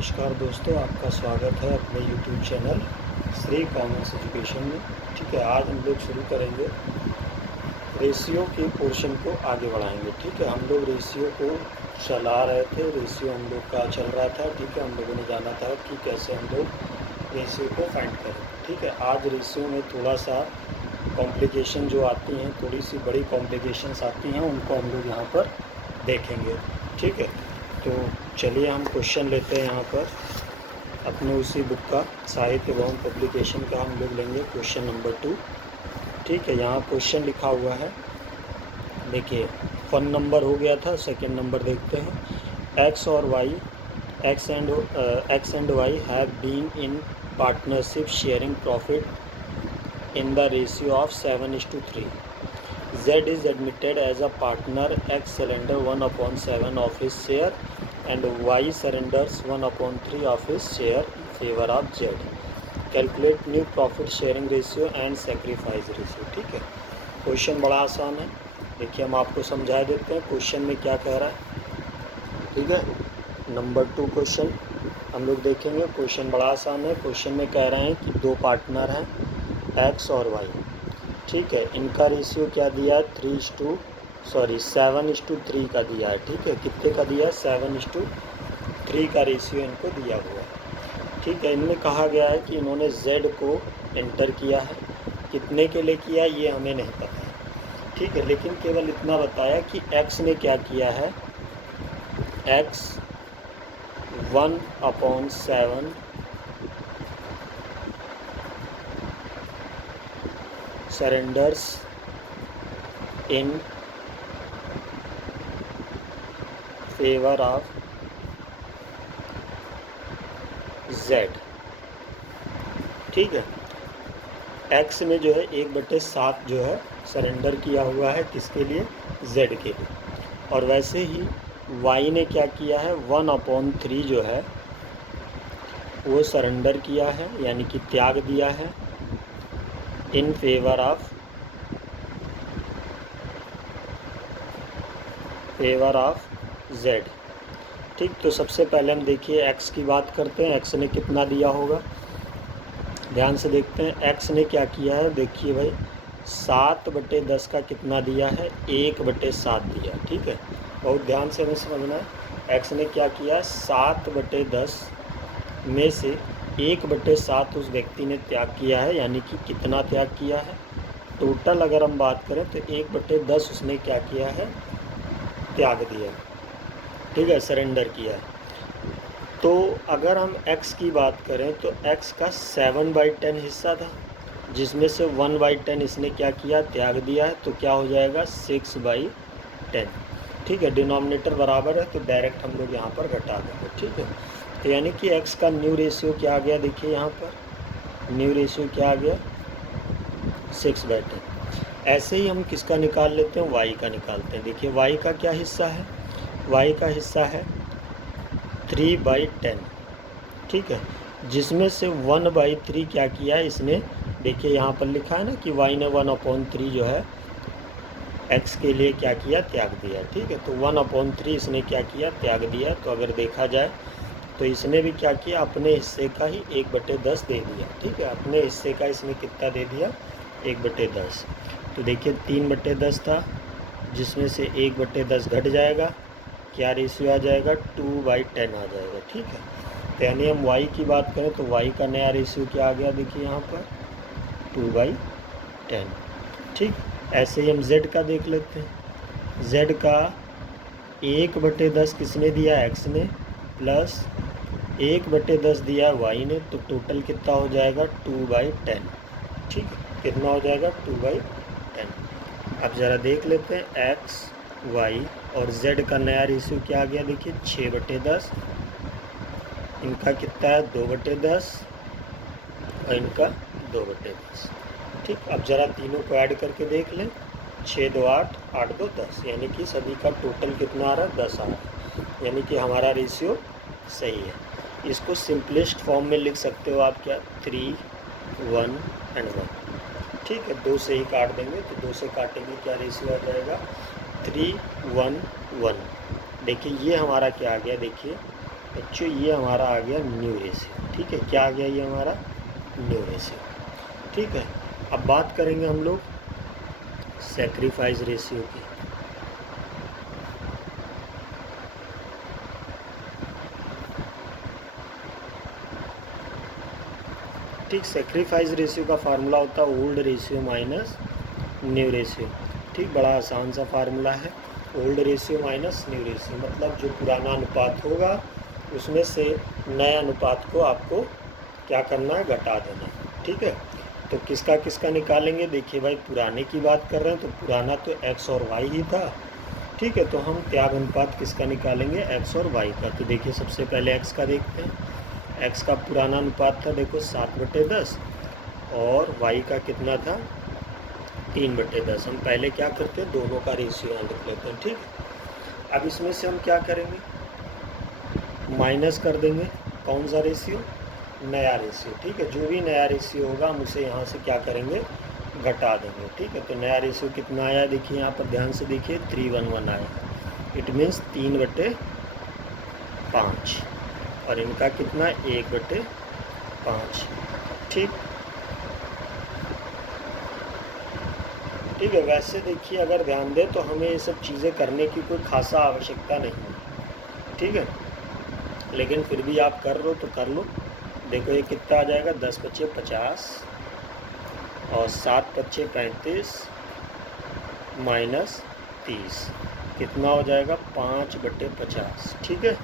नमस्कार दोस्तों, आपका स्वागत है अपने YouTube channel Shri commerce education में। ठीक है, आज हम लोग शुरू करेंगे रेशियो के पोर्शन को आगे बढ़ाएंगे। ठीक है, हम लोग रेशियो को चला रहे थे, रेशियो हम लोग का चल रहा था। ठीक है, हम लोगों ने जाना था कि कैसे हम लोग रेशियो को फाइंड करें। ठीक है, आज रेशियो में थोड़ा सा कॉम्प्लिकेशन जो आती हैं, थोड़ी सी बड़ी कॉम्प्लिकेशंस आती हैं, उनको हम लोग यहाँ पर देखेंगे। ठीक है, तो चलिए हम क्वेश्चन लेते हैं। यहाँ पर अपने उसी बुक का साहित्य एवं पब्लिकेशन का हम लोग लेंगे क्वेश्चन नंबर 2। ठीक है, यहाँ क्वेश्चन लिखा हुआ है, देखिए 1 नंबर हो गया था, सेकंड नंबर देखते हैं। एक्स और Y, X and Y have been in partnership sharing profit in the ratio of 7:3। Z is admitted as a partner, X surrender 1/7 of his share and Y surrenders 1/3 of his share in favor of Z. Calculate new profit sharing ratio and sacrifice ratio। ठीक है, question बड़ा आसान है। देखिए हम आपको समझा देते हैं क्वेश्चन में क्या कह रहा है। ठीक है, नंबर 2 क्वेश्चन हम लोग देखेंगे। क्वेश्चन बड़ा आसान है। क्वेश्चन में कह रहे हैं कि दो पार्टनर हैं X और Y। ठीक है, इनका रेशियो क्या दिया है, 7:3 का दिया है। ठीक है, कितने का दिया है, 7:3 का रेशियो इनको दिया हुआ है। ठीक है, इनमें कहा गया है कि इन्होंने Z को एंटर किया है, कितने के लिए किया ये हमें नहीं पता है। ठीक है, लेकिन केवल इतना बताया कि X ने क्या किया है, X 1/7 surrenders in favour of Z। ठीक है, X ने जो है 1/7 जो है सरेंडर किया हुआ है, किसके लिए, Z के लिए। और वैसे ही Y ने क्या किया है, 1/3 जो है वो सरेंडर किया है, यानी कि त्याग दिया है इन फेवर ऑफ Z। ठीक, तो सबसे पहले हम देखिए X की बात करते हैं। X ने कितना दिया होगा, ध्यान से देखते हैं। X ने क्या किया है, देखिए भाई 7/10 का कितना दिया है, 1/7 दिया। ठीक है, बहुत ध्यान से हमें समझना है। X ने क्या किया, 7/10 में से 1/7 उस व्यक्ति ने त्याग किया है, यानी कि कितना त्याग किया है, टोटल अगर हम बात करें तो 1/10 उसने क्या किया है, त्याग दिया। ठीक है, सरेंडर किया है। तो अगर हम X की बात करें तो X का 7/10 हिस्सा था, जिसमें से 1/10 इसने क्या किया, त्याग दिया है। तो क्या हो जाएगा, 6/10। ठीक है, डिनोमिनेटर बराबर है तो डायरेक्ट हम लोग यहाँ पर घटा देंगे। ठीक है, तो यानी कि X का न्यू रेशियो क्या आ गया, देखिए यहाँ पर न्यू रेशियो क्या आ गया, 6/10। ऐसे ही हम किसका निकाल लेते हैं, Y का निकालते हैं। देखिए Y का क्या हिस्सा है, Y का हिस्सा है 3/10। ठीक है, जिसमें से 1/3 क्या किया है इसने, देखिए यहाँ पर लिखा है ना कि Y ने 1/3 जो है X के लिए क्या किया, त्याग दिया। ठीक है, तो 1/3 इसने क्या किया, त्याग दिया। तो अगर देखा जाए तो इसने भी क्या किया, अपने हिस्से का ही 1/10 दे दिया। ठीक है, अपने हिस्से का इसने कितना दे दिया, 1/10। तो देखिए 3/10 था, जिसमें से 1/10 घट जाएगा, क्या रेशियो आ जाएगा, 2/10 आ जाएगा। ठीक है, तो यानी हम Y की बात करें तो Y का नया रेशियो क्या आ गया, देखिए यहाँ पर 2/10। ठीक, ऐसे ही हम Z का देख लेते हैं। Z का 1/10 किसने दिया, X ने, प्लस 1/10 दिया Y ने, तो टोटल कितना हो जाएगा, 2/10। ठीक, कितना हो जाएगा, 2/10। अब ज़रा देख लेते हैं X, Y और Z का नया रेशियो क्या आ गया, देखिए 6/10। इनका कितना है, 2/10 और इनका 2/10। ठीक, अब ज़रा तीनों को ऐड करके देख लें, 6 2 8, 8 2 10, यानी कि सभी का टोटल कितना आ रहा है, 10 आ रहा है, यानी कि हमारा रेशियो सही है। इसको सिंपलेस्ट फॉर्म में लिख सकते हो आप, क्या, 3 1 एंड 1। ठीक है, 2 से ही काट देंगे, तो 2 से काटेंगे क्या रेशियो आ जाएगा, 3 1 1। देखिए ये हमारा क्या आ गया, देखिए बच्चों ये हमारा आ गया न्यू रेशियो, ठीक है। क्या आ गया ये हमारा न्यू रेशियो, ठीक है। अब बात करेंगे हम लोग सैक्रिफाइस रेशियो की। ठीक, सैक्रिफाइस रेशियो का फार्मूला होता है old ratio minus new ratio. ठीक, बड़ा आसान सा फार्मूला है। Old ratio minus new ratio मतलब जो पुराना अनुपात होगा उसमें से नए अनुपात को आपको क्या करना है, घटा देना है, ठीक है। तो किसका किसका निकालेंगे, देखिए भाई पुराने की बात कर रहे हैं तो पुराना तो x और y ही था, ठीक है। तो हम त्याग अनुपात किसका निकालेंगे, x और y का। तो देखिए सबसे पहले x का देखते हैं। x का पुराना अनुपात था देखो 7/10 और y का कितना था 3/10। हम पहले क्या करते हैं, दोनों का रेशियो यहाँ लिख लेते हैं, ठीक। अब इसमें से हम क्या करेंगे, माइनस कर देंगे कौन सा रेशियो, नया रेशियो, ठीक है। जो भी नया रेशियो होगा हम उसे यहाँ से क्या करेंगे, घटा देंगे, ठीक है। तो नया रेशियो कितना आया, देखिए यहाँ पर ध्यान से देखिए 311 आया। इट मीन्स 3/5 और इनका कितना 1/5, ठीक। ठीक है, वैसे देखिए अगर ध्यान दें तो हमें ये सब चीज़ें करने की कोई खासा आवश्यकता नहीं है, ठीक है। लेकिन फिर भी आप कर लो तो कर लो। देखो ये कितना आ जाएगा, 10×5 = 50 और 7×5 = 35 माइनस 30 कितना हो जाएगा 5/50, ठीक है।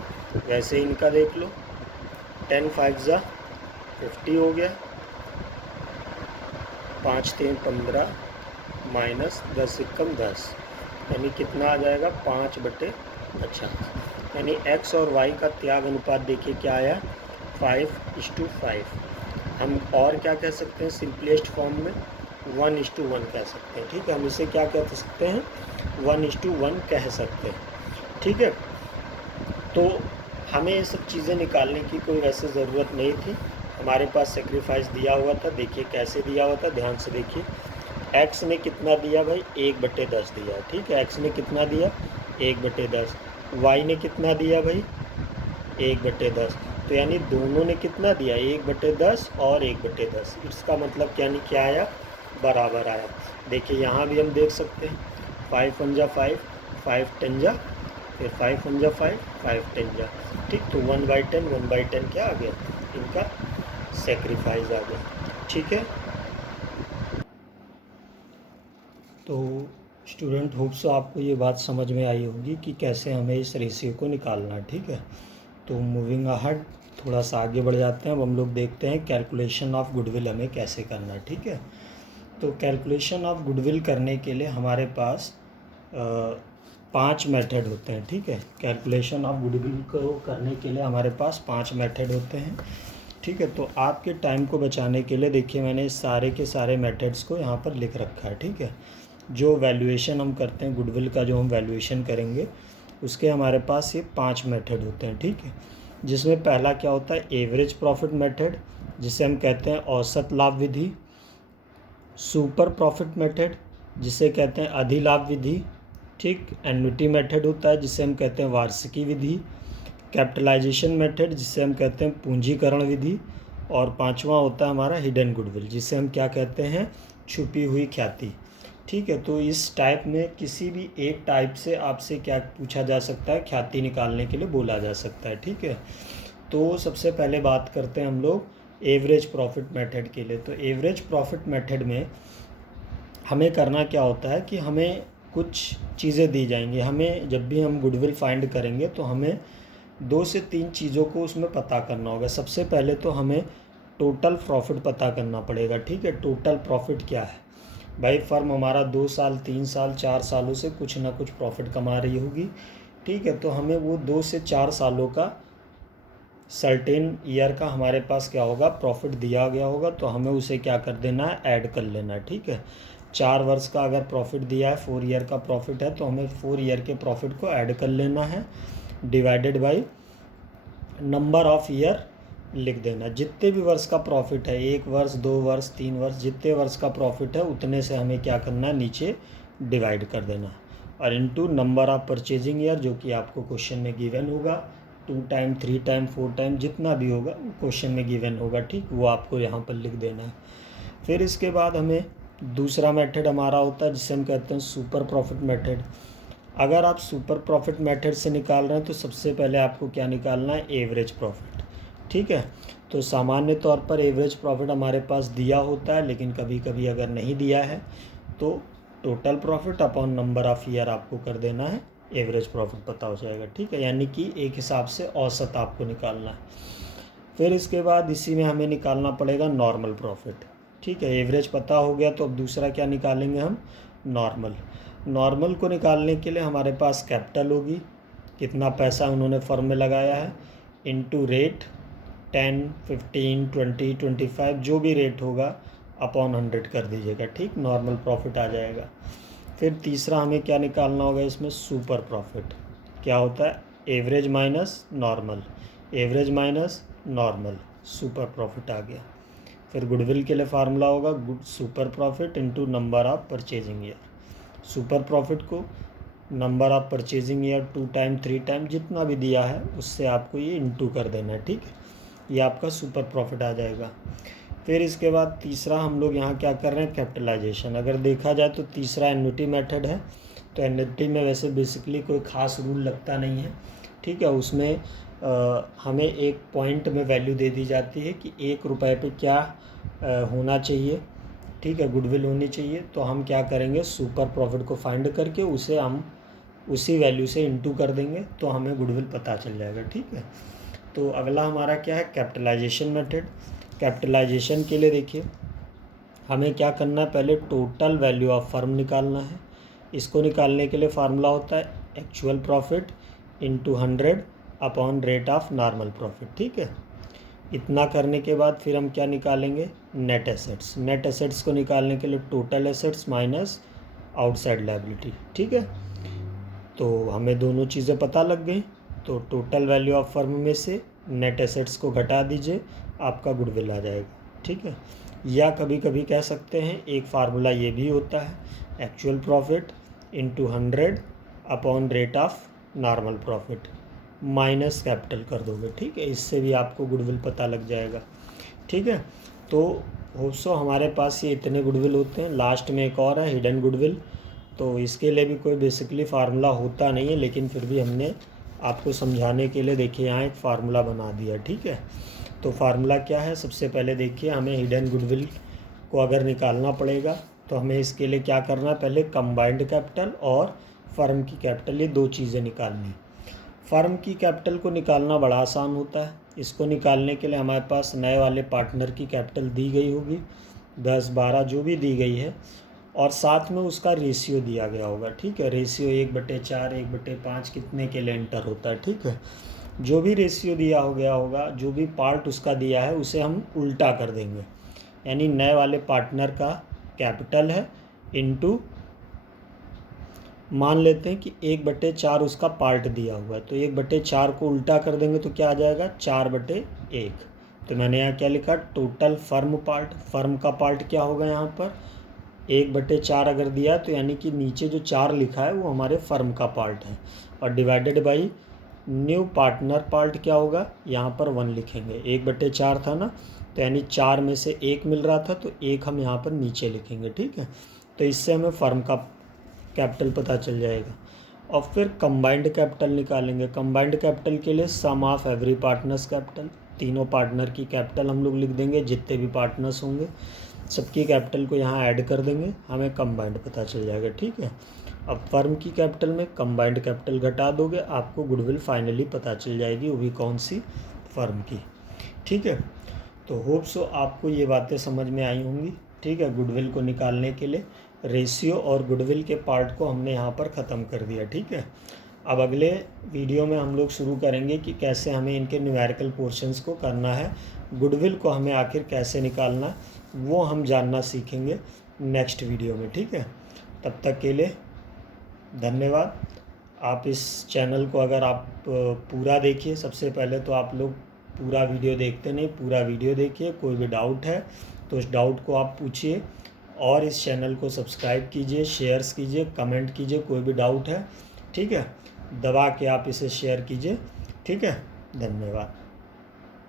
वैसे इनका देख लो 10 × 5 = 50 हो गया, 5 × 3 = 15 माइनस 10 × 1 = 10 यानी कितना आ जाएगा 5/50। यानी x और y का त्याग अनुपात देखिए क्या आया 5:5। हम और क्या कह सकते हैं, सिंपलेस्ट फॉर्म में 1:1 कह सकते हैं, ठीक है। हम इसे क्या कह सकते हैं, 1:1 कह सकते हैं, ठीक है। तो हमें ये सब चीज़ें निकालने की कोई वैसे ज़रूरत नहीं थी, हमारे पास सेक्रीफाइस दिया हुआ था। देखिए कैसे दिया हुआ था, ध्यान से देखिए। x ने कितना दिया भाई 1/10 दिया, ठीक है। x ने कितना दिया 1/10, y ने कितना दिया भाई 1/10। तो यानी दोनों ने कितना दिया 1/10 और 1/10। इसका मतलब क्या आया, बराबर आया। देखिए यहाँ भी हम देख सकते हैं 5 × 1 = 5, 5 × 10 = फिर 5 × 1 = 5, 5 × 10 = ठीक। तो 1/10 क्या आ गया, इनका सेक्रीफाइस आ गया, ठीक है। तो स्टूडेंट होप सो आपको ये बात समझ में आई होगी कि कैसे हमें इस रेशियो को निकालना है, ठीक है। तो मूविंग अहेड थोड़ा सा आगे बढ़ जाते हैं। अब हम लोग देखते हैं कैलकुलेशन ऑफ गुडविल हमें कैसे करना है, ठीक है। तो कैलकुलेशन ऑफ गुडविल करने के लिए हमारे पास 5 मेथड होते हैं, ठीक है। कैलकुलेशन ऑफ गुडविल को करने के लिए हमारे पास 5 मेथड होते हैं, ठीक है। तो आपके टाइम को बचाने के लिए देखिए मैंने सारे के सारे मेथड्स को यहाँ पर लिख रखा है, ठीक है। जो वैल्यूएशन हम करते हैं गुडविल का, जो हम वैल्यूएशन करेंगे उसके हमारे पास ये 5 मेथड होते हैं, ठीक है। जिसमें पहला क्या होता है, एवरेज प्रॉफिट मेथड, जिसे हम कहते हैं औसत लाभ विधि। सुपर प्रॉफिट मेथड, जिसे कहते हैं अधिलाभ विधि, ठीक। एन्युटी मेथड होता है, जिसे हम कहते हैं वार्षिकी विधि। कैपिटलाइजेशन मेथड, जिसे हम कहते हैं पूंजीकरण विधि। और पांचवा होता है हमारा हिडन गुडविल, जिसे हम क्या कहते हैं, छुपी हुई ख्याति, ठीक है। तो इस टाइप में किसी भी एक टाइप से आपसे क्या पूछा जा सकता है, ख्याति निकालने के लिए बोला जा सकता है, ठीक है। तो सबसे पहले बात करते हैं हम लोग एवरेज प्रॉफिट मेथड के लिए। तो एवरेज प्रॉफिट मेथड में हमें करना क्या होता है कि हमें कुछ चीज़ें दी जाएंगी। हमें जब भी हम गुडविल फाइंड करेंगे तो हमें 2 से 3 चीज़ों को उसमें पता करना होगा। सबसे पहले तो हमें टोटल प्रॉफिट पता करना पड़ेगा, ठीक है। टोटल प्रॉफिट क्या है भाई, फर्म हमारा 2 साल 3 साल 4 सालों से कुछ ना कुछ प्रॉफिट कमा रही होगी, ठीक है। तो हमें वो 2 से 4 सालों का सर्टेन ईयर का हमारे पास क्या होगा, प्रॉफिट दिया गया होगा। तो हमें उसे क्या कर देना है, ऐड कर लेना है, ठीक है। 4 वर्ष का अगर प्रॉफिट दिया है, 4 ईयर का प्रॉफिट है, तो हमें 4 ईयर के प्रॉफिट को ऐड कर लेना है, divided by number of year लिख देना। जितने भी वर्ष का प्रॉफिट है, 1 वर्ष 2 वर्ष 3 वर्ष, जितने वर्ष का प्रॉफिट है उतने से हमें क्या करना है, नीचे डिवाइड कर देना। और into number of purchasing year, जो कि आपको क्वेश्चन में गिवन होगा 2 टाइम, 3 टाइम, 4 टाइम, जितना भी होगा वो क्वेश्चन में गिवन होगा, ठीक, वो आपको यहाँ पर लिख देना है। फिर इसके बाद हमें दूसरा मेथड हमारा होता है जिसे हम कहते हैं सुपर प्रॉफिट मेथड। अगर आप सुपर प्रॉफिट मेथड से निकाल रहे हैं तो सबसे पहले आपको क्या निकालना है, एवरेज प्रॉफिट, ठीक है। तो सामान्य तौर पर एवरेज प्रॉफिट हमारे पास दिया होता है, लेकिन कभी कभी अगर नहीं दिया है तो total profit upon number of year आपको कर देना है, एवरेज प्रॉफिट पता हो जाएगा, ठीक है। यानी कि एक हिसाब से औसत आपको निकालना है। फिर इसके बाद इसी में हमें निकालना पड़ेगा नॉर्मल प्रॉफिट, ठीक है। एवरेज पता हो गया तो अब दूसरा क्या निकालेंगे हम, नॉर्मल। नॉर्मल को निकालने के लिए हमारे पास कैपिटल होगी, कितना पैसा उन्होंने फर्म में लगाया है, इनटू रेट 10, 15, 20, 25 जो भी रेट होगा अपॉन 100 कर दीजिएगा, ठीक, नॉर्मल प्रॉफिट आ जाएगा। फिर तीसरा हमें क्या निकालना होगा इसमें, सुपर प्रॉफिट। क्या होता है, average minus normal, average minus normal, super profit आ गया। फिर गुडविल के लिए फार्मूला होगा super profit into number of purchasing year. Super profit को number of purchasing year 2 time, 3 time जितना भी दिया है उससे आपको ये इनटू कर देना है, ठीक है। ये आपका सुपर प्रॉफिट आ जाएगा। फिर इसके बाद तीसरा हम लोग यहाँ क्या कर रहे हैं, कैपिटलाइजेशन। अगर देखा जाए तो तीसरा एन्युटी मेथड है। तो एन्युटी में वैसे बेसिकली कोई ख़ास रूल लगता नहीं है, ठीक है। उसमें हमें एक पॉइंट में वैल्यू दे दी जाती है कि 1 रुपये पे क्या होना चाहिए, ठीक है, गुडविल होनी चाहिए। तो हम क्या करेंगे, सुपर प्रॉफिट को फाइंड करके उसे हम उसी वैल्यू से इनटू कर देंगे तो हमें गुडविल पता चल जाएगा, ठीक है। तो अगला हमारा क्या है, कैपिटलाइजेशन मेथड। कैपिटलाइजेशन के लिए देखिए हमें क्या करना है, पहले टोटल वैल्यू ऑफ फर्म निकालना है। इसको निकालने के लिए फार्मूला होता है actual profit into 100 upon rate of normal profit, ठीक है। इतना करने के बाद फिर हम क्या निकालेंगे, नेट एसेट्स। नेट एसेट्स को निकालने के लिए total assets minus outside liability, ठीक है। तो हमें दोनों चीज़ें पता लग गई। तो टोटल वैल्यू ऑफ फर्म में से नेट एसेट्स को घटा दीजिए, आपका गुडविल आ जाएगा, ठीक है। या कभी कभी कह सकते हैं एक फार्मूला ये भी होता है, actual profit into 100 upon rate of normal profit minus capital कर दोगे, ठीक है। इससे भी आपको गुडविल पता लग जाएगा, ठीक है। तो होप्सो हमारे पास ये इतने गुडविल होते हैं। लास्ट में एक और है हिडन गुडविल। तो इसके लिए भी कोई बेसिकली फार्मूला होता नहीं है, लेकिन फिर भी हमने आपको समझाने के लिए देखिए यहाँ एक फार्मूला बना दिया, ठीक है। तो फार्मूला क्या है, सबसे पहले देखिए हमें हिडन गुडविल को अगर निकालना पड़ेगा तो हमें इसके लिए क्या करना है, पहले कंबाइंड कैपिटल और फर्म की कैपिटल, ये 2 चीज़ें निकालनी। फर्म की कैपिटल को निकालना बड़ा आसान होता है। इसको निकालने के लिए हमारे पास नए वाले पार्टनर की कैपिटल दी गई होगी 10, 12 जो भी दी गई है, और साथ में उसका रेशियो दिया गया होगा, ठीक है। रेशियो 1/4, 1/5 कितने के लिए एंटर होता है, ठीक है। जो भी रेशियो दिया हो गया होगा, जो भी पार्ट उसका दिया है उसे हम उल्टा कर देंगे। यानी नए वाले पार्टनर का कैपिटल है इनटू, मान लेते हैं कि 1/4 उसका पार्ट दिया हुआ है, तो 1/4 को उल्टा कर देंगे तो क्या आ जाएगा, 4/1। तो मैंने यहाँ क्या लिखा, टोटल फर्म पार्ट। फर्म का पार्ट क्या होगा यहाँ पर, 1/4 अगर दिया तो यानी कि नीचे जो 4 लिखा है वो हमारे फर्म का पार्ट है, और divided by new partner part क्या होगा, यहाँ पर 1 लिखेंगे। 1/4 था ना, तो यानी 4 में से 1 मिल रहा था तो 1 हम यहाँ पर नीचे लिखेंगे, ठीक है। तो इससे हमें फर्म का कैपिटल पता चल जाएगा। और फिर कंबाइंड कैपिटल निकालेंगे। कंबाइंड कैपिटल के लिए सम ऑफ एवरी पार्टनर्स कैपिटल, तीनों पार्टनर की कैपिटल हम लोग लिख देंगे, जितने भी पार्टनर्स होंगे सबकी कैपिटल को यहाँ ऐड कर देंगे, हमें कंबाइंड पता चल जाएगा, ठीक है। अब फर्म की कैपिटल में कंबाइंड कैपिटल घटा दोगे, आपको गुडविल फाइनली पता चल जाएगी, वो भी कौन सी, फर्म की, ठीक है। तो होप सो आपको ये बातें समझ में आई होंगी, ठीक है। गुडविल को निकालने के लिए रेशियो और गुडविल के पार्ट को हमने यहाँ पर ख़त्म कर दिया, ठीक है। अब अगले वीडियो में हम लोग शुरू करेंगे कि कैसे हमें इनके न्यूमेरिकल पोर्शंस को करना है, गुडविल को हमें आखिर कैसे निकालना, वो हम जानना सीखेंगे नेक्स्ट वीडियो में, ठीक है। तब तक के लिए धन्यवाद। आप इस चैनल को अगर आप पूरा देखिए, सबसे पहले तो आप लोग पूरा वीडियो देखते नहीं, पूरा वीडियो देखिए। कोई भी डाउट है तो उस डाउट को आप पूछिए, और इस चैनल को सब्सक्राइब कीजिए, शेयर्स कीजिए, कमेंट कीजिए, कोई भी डाउट है, ठीक है, दबा के आप इसे शेयर कीजिए, ठीक है। धन्यवाद।